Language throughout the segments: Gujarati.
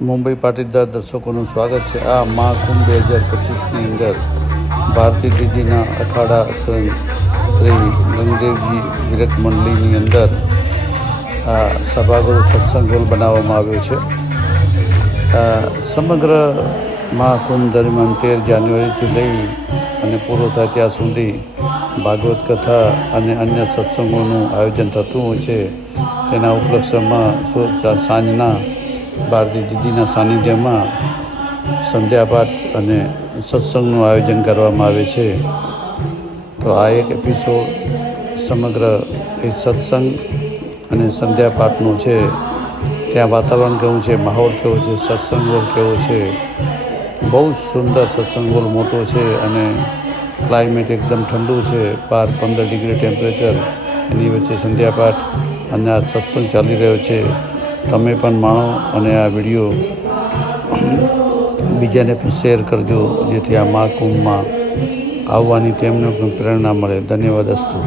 મુંબઈ પાટીદાર દર્શકોનું સ્વાગત છે। આ મહાકુંભ 2025ની અંદર ભારતી દીદીના અખાડા શ્રી ગંગદેવજી વિરક મંડળીની અંદર આ સભાગૃહ સત્સંગ હોલ બનાવવામાં આવ્યો છે। સમગ્ર મહાકુંભ દરમિયાન 13 જાન્યુઆરીથી લઈ અને પૂરો થાય ત્યાં સુધી ભાગવત કથા અને અન્ય સત્સંગોનું આયોજન થતું હોય છે। તેના ઉપલક્ષમાં સાંજના ભારતી દીદીના સાનિધ્યમાં સંધ્યાપાઠ અને સત્સંગનું આયોજન કરવામાં આવે છે। તો આ એક એપિસોડ સમગ્ર એ સત્સંગ અને સંધ્યાપાઠનું છે। ત્યાં વાતાવરણ કેવું છે, માહોલ કેવો છે, સત્સંગ હોલ કેવો છે, બહુ સુંદર સત્સંગ હોલ મોટો છે અને ક્લાઇમેટ એકદમ ઠંડુ છે। 12-15 ડિગ્રી ટેમ્પરેચર, એની વચ્ચે સંધ્યાપાઠ અને આ સત્સંગ ચાલી રહ્યો છે। તમે પણ માણો અને આ વિડીયો બીજાને પણ શેર કરજો, જેથી આ મહાકુંભમાં આવવાની તેમને પણ પ્રેરણા મળે। ધન્યવાદ અસ્તુ।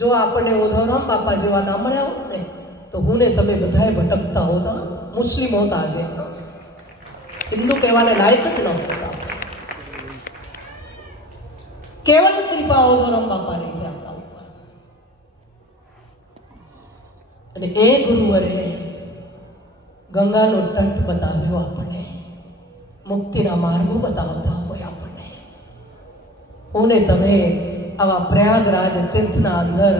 જો આપણે ઓધવરામ બાપા જેવા ના મળ્યા હોત ને તો હું ને તમે બધાએ ભટકતા હોતા, મુસ્લિમ હોતા, આજે હિન્દુ કહેવાને લાયક જ ન હોતા। કેવલ કૃપા ઓધવરામ બાપાની છે આપણા ઉપર, અને એ ગુરુવરે ગંગાનો તટ બતાવ્યો આપણને, મુક્તિના માર્ગો બતાવતા હોય આપણને। હું ને તમે આવા પ્રયાગરાજ તીર્થના અંદર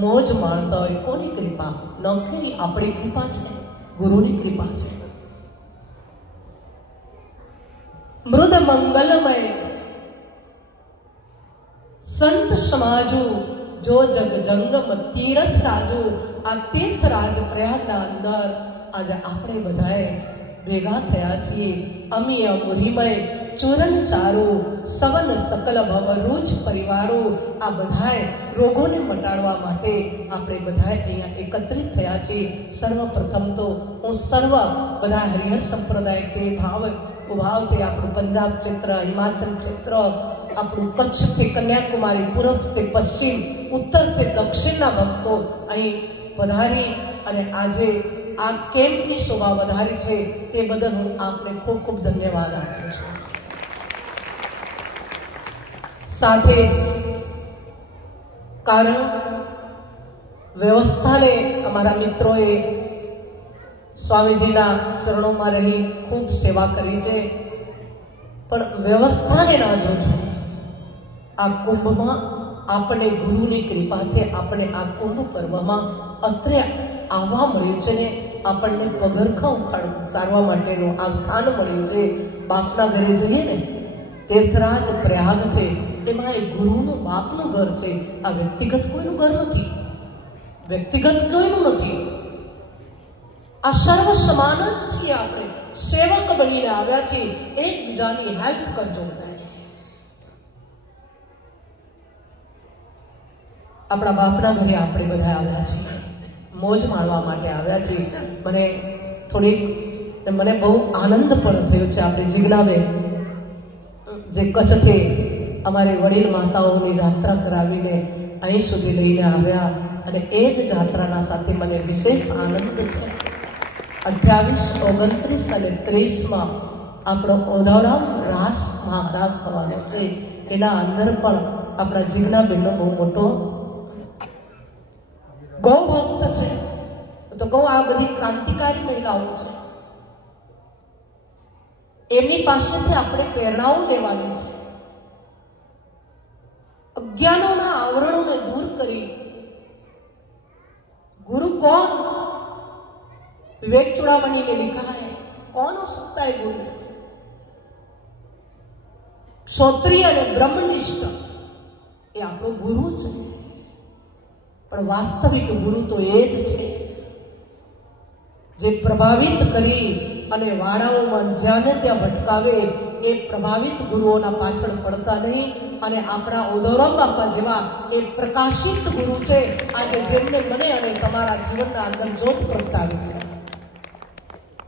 મોજ માણતા હોય, કોની કૃપા? નોખેની આપણી કૃપા છે, ગુરુની કૃપા છે। મૃદ મંગલમય સંત સમાજુ જો જગ જંગમ તીર્થ રાજુ। આ તીર્થરાજ પ્રયાગના અંદર આજે આપણે બધાએ ભેગા થયા છીએ। અમીય મુરીમય ચૂરન ચારો સવન સકલ ભવ રૂચ પરિવારો, આ બધાએ રોગોને મટાડવા માટે આપણે બધાએ અહીંયા એકત્રિત થયા છીએ। સર્વપ્રથમ તો હું સર્વ બધા હરિહર સંપ્રદાય કે ભાવથી આપણું પંજાબ ક્ષેત્ર, હિમાચલ ક્ષેત્ર, આપણું કચ્છથી કન્યાકુમારી, પૂર્વથી પશ્ચિમ, ઉત્તરથી દક્ષિણના ભક્તો અહીં પધારી અને આજે આ કેમ્પની શોભા વધારી છે, તે બદલ હું આપને ખૂબ ખૂબ ધન્યવાદ આપું છું। સાથે જ કારણ વ્યવસ્થાને અમારા મિત્રોએ સ્વામીજીના ચરણોમાં રહી ખૂબ સેવા કરી છે, પણ વ્યવસ્થાને ના જોજો। આ કુંભમાં આપણે ગુરુની કૃપાથી આપણે આ કુંભ પર્વમાં અત્રે આવવા મળ્યું છે ને, આપણને પગરખા ઉતારવા માટેનું આ સ્થાન મળ્યું છે। બાપના ઘરે જઈએ ને, તીર્થરાજ પ્રયાગ છે, એમાં એ ગુરુનું બાપનું ઘર છે। આ વ્યક્તિગત કોઈનું ઘર નથી, વ્યક્તિગત કોઈનું નથી, આ સર્વ સમાન જ છીએ આપણે। સેવક બનીને આવ્યા છીએ. એકબીજાની હેલ્પ કરજો બધા. આપણા બાપના ઘરે આપણે બધા આવ્યા છીએ, મોજ માણવા માટે આવ્યા છીએ. મને બહુ આનંદ પણ થયો છે. આપણે જીજ્ઞાબેન જે કચ્છથી અમારી વડીલ માતાઓની યાત્રા કરાવીને અહીં સુધી લઈને આવ્યા, અને એ જ યાત્રાના સાથે મને વિશેષ આનંદ છે. 28, 29 અને 30માં આપણો ઓઢવરામ રાસ મહારાસ થવાનો છે. એના અંદર પણ આપણા જીજ્ઞાબેનનો બહુ મોટો ગૌ ભક્ત છે. તો ગૌ આ બધી ક્રાંતિકારી મહિલાઓ છે, એમની પાસેથી આપણે પ્રેરણાઓ લેવાની છે. અજ્ઞાનોના આવરણોને દૂર કરી गुरु कौन? विवेक चूड़ामणि ने लिखा है, कौन हो सकता है गुरु? क्षत्रिय અને બ્રહ્મનિષ્ઠ એ આપણો ગુરુ છે, પણ વાસ્તવિક ગુરુ તો એ જ છે જે પ્રભાવિત કરી અને વાડાઓમાં જ્યાં ત્યાં ભટકાવે. એ પ્રભાવિત ગુરુઓના પાછળ પડતા નહીં. અને આપણા ઓઢવરામ બાપા જેવા એ પ્રકાશિત ગુરુ છે આજે જેમને મને અને તમારા જીવનના અંદર જ્યોત પ્રગટાવી છે.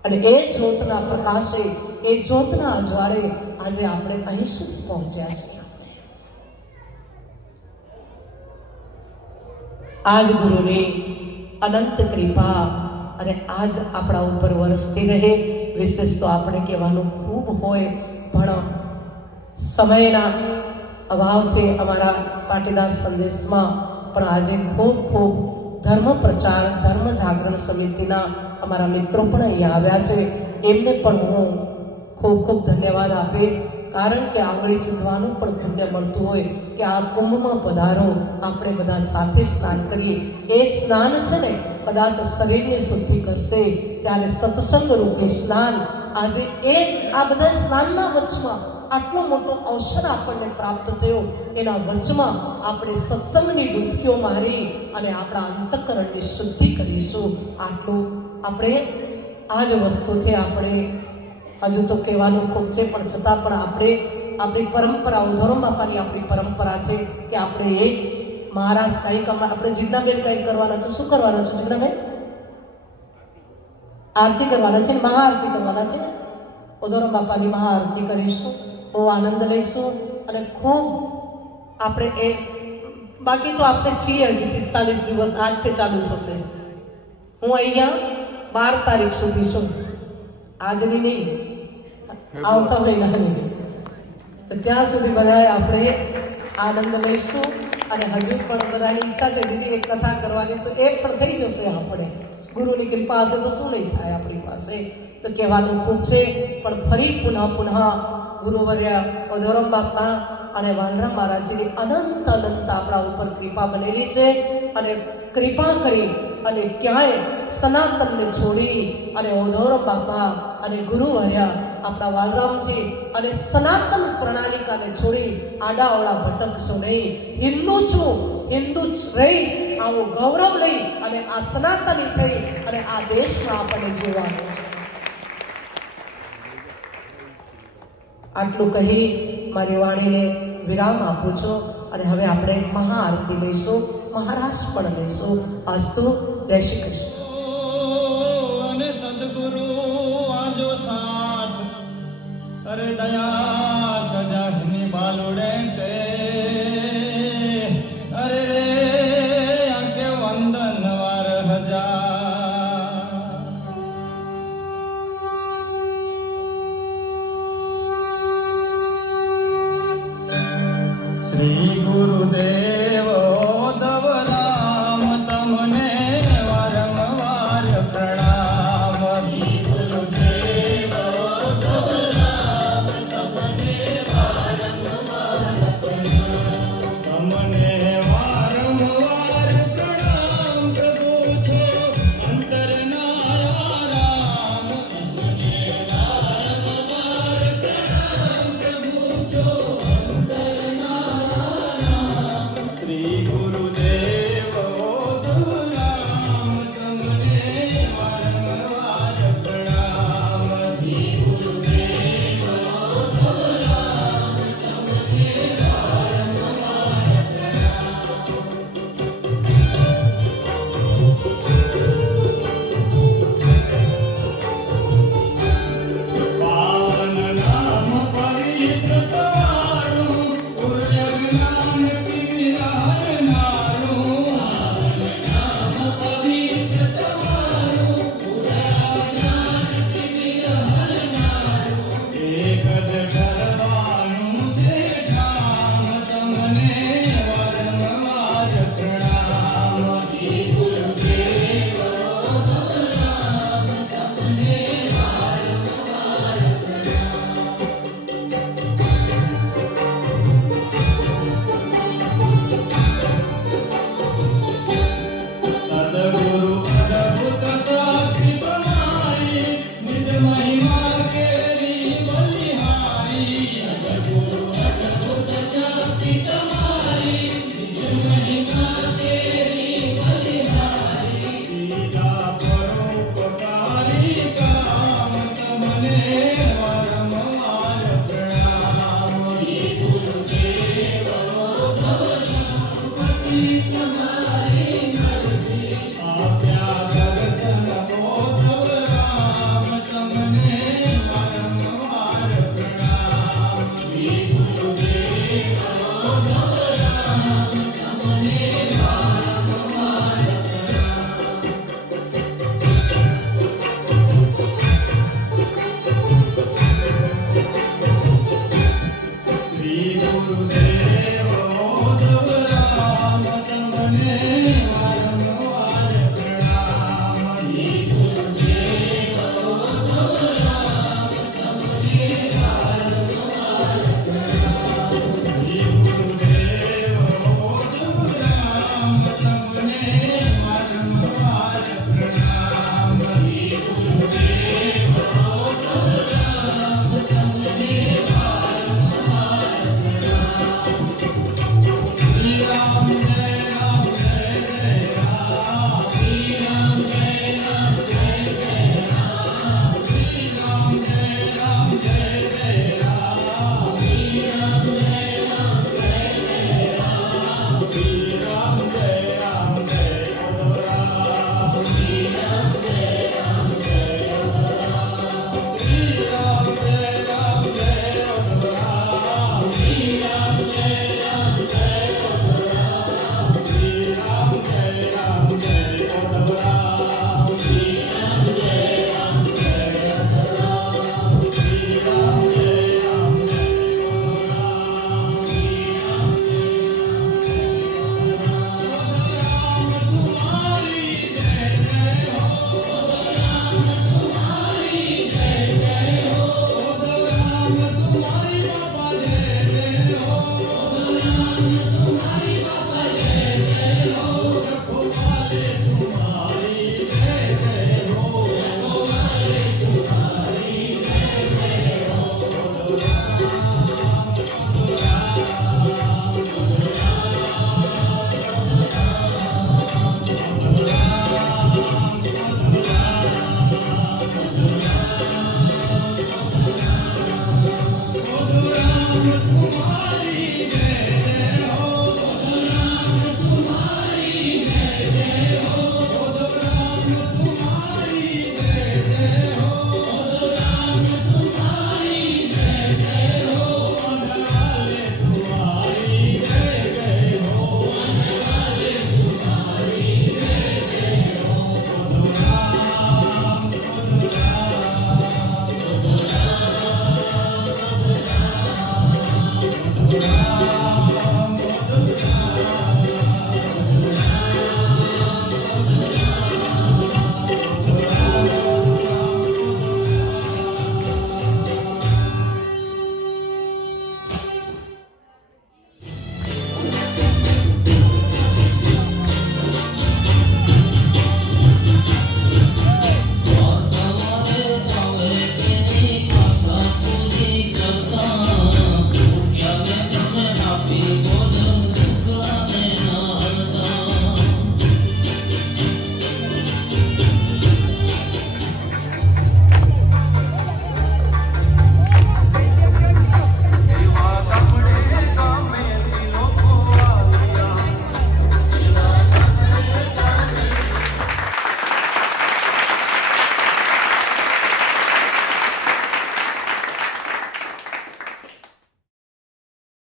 અને એ જ્યોતના પ્રકાશે, એ જ્યોતના અજવાળે આજે આપણે અહીં સુધી પહોંચ્યા છીએ. આજ ગુરુની અનંત કૃપા અને આજ આપણા ઉપર વરસતી રહે. વિશેષ તો આપણે કહેવાનું ખૂબ હોય, પણ સમયના અભાવ છે. અમારા પાટીદાર સંદેશમાં પણ આજે ખૂબ ખૂબ ધર્મ પ્રચાર, ધર્મ જાગરણ સમિતિના અમારા મિત્રો પણ અહીંયા આવ્યા છે. એમને પણ હું ખૂબ ખૂબ ધન્યવાદ આપીશ. કારણ કે આંગળી ચીંધવાનું પણ પુણ્ય મળતું હોય કે આ કુંભમાં પધારો, આપણે બધા સાથે સ્નાન કરીએ. એ સ્નાન છે ને કદાચ શરીરની શુદ્ધિ કરશે. ત્યારે સત્સંગ રૂપી સ્નાન આજે આ બધા સ્નાનના વચમાં આટલો મોટો અવસર આપણને પ્રાપ્ત થયો. એના વચમાં આપણે સત્સંગની ડૂબકીઓ મારી અને આપણા અંતઃકરણની શુદ્ધિ કરીશું. આટલું આપણે આ જ વસ્તુથી આપણે હજુ તો કહેવાનું ખૂબ છે, પણ છતાં પણ આપણે આપણી પરંપરા, ઓઢવરામ બાપાની આપણી પરંપરા છે કે આપણે એક મહારાજ કંઈક આપણે જીજ્ઞાબેન કંઈક કરવાના છે. શું કરવાના છે જીજ્ઞાબેન? આરતી કરવાના છે, મહાઆરતી કરવાના છે. ઓઢવરામ બાપાની મહાઆરતી કરીશું, બહુ આનંદ લઈશું અને ખૂબ આપણે એ બાકી તો આપણે છીએ હજી 45 દિવસ આજથી ચાલુ થશે. હું અહીંયા 12 તારીખ સુધી છું, આજની નહીં, આવતા મહિનાની. તો ત્યાં સુધી બધાએ આપણે આનંદ લઈશું. અને હજુ પણ બધાની ઈચ્છા છે દીદી એક કથા કરવાની, તો એ પણ થઈ જશે. આપણે ગુરુની કૃપા હશે તો શું નહીં થાય આપણી પાસે. તો કહેવાનું ખૂબ છે, પણ ફરી પુનઃ ગુરુવર્ય ઓઢવરામ બાપા અને વાલરામ મહારાજની અનંત આપણા ઉપર કૃપા બનેલી છે. અને કૃપા કરી અને ક્યાંય સનાતનને છોડી અને ઓઢવરામ બાપા અને ગુરુવર્ય આપણા વાલરામજી અને સનાતન પ્રણાલિકાને છોડી આડાઅવળા ભટકશો નહીં. હિન્દુ છું, હિન્દુ રહીશ આવો ગૌરવ લઈ અને આ સનાતની થઈ અને આ દેશમાં આપણને જીવવાનું છે. આટલું કહી મારી વાણીને વિરામ આપું છું. અને હવે આપણે મહાઆરતી લઈશું, મહારાજ પણ લઈશું. અસ્તુ. જય શ્રી કૃષ્ણ. અને સદગુરુ આજો સાથ અરે દયા ગજાની બાલુડે તે અરે રે અંકે વંદન વાર હજાર. શ્રી ગુરુદેવ ઓઢવરામ તમને વારંવાર પ્રણામ. શ્રી ગુરુદેવ ઓઢવરામ તમને ગુરુ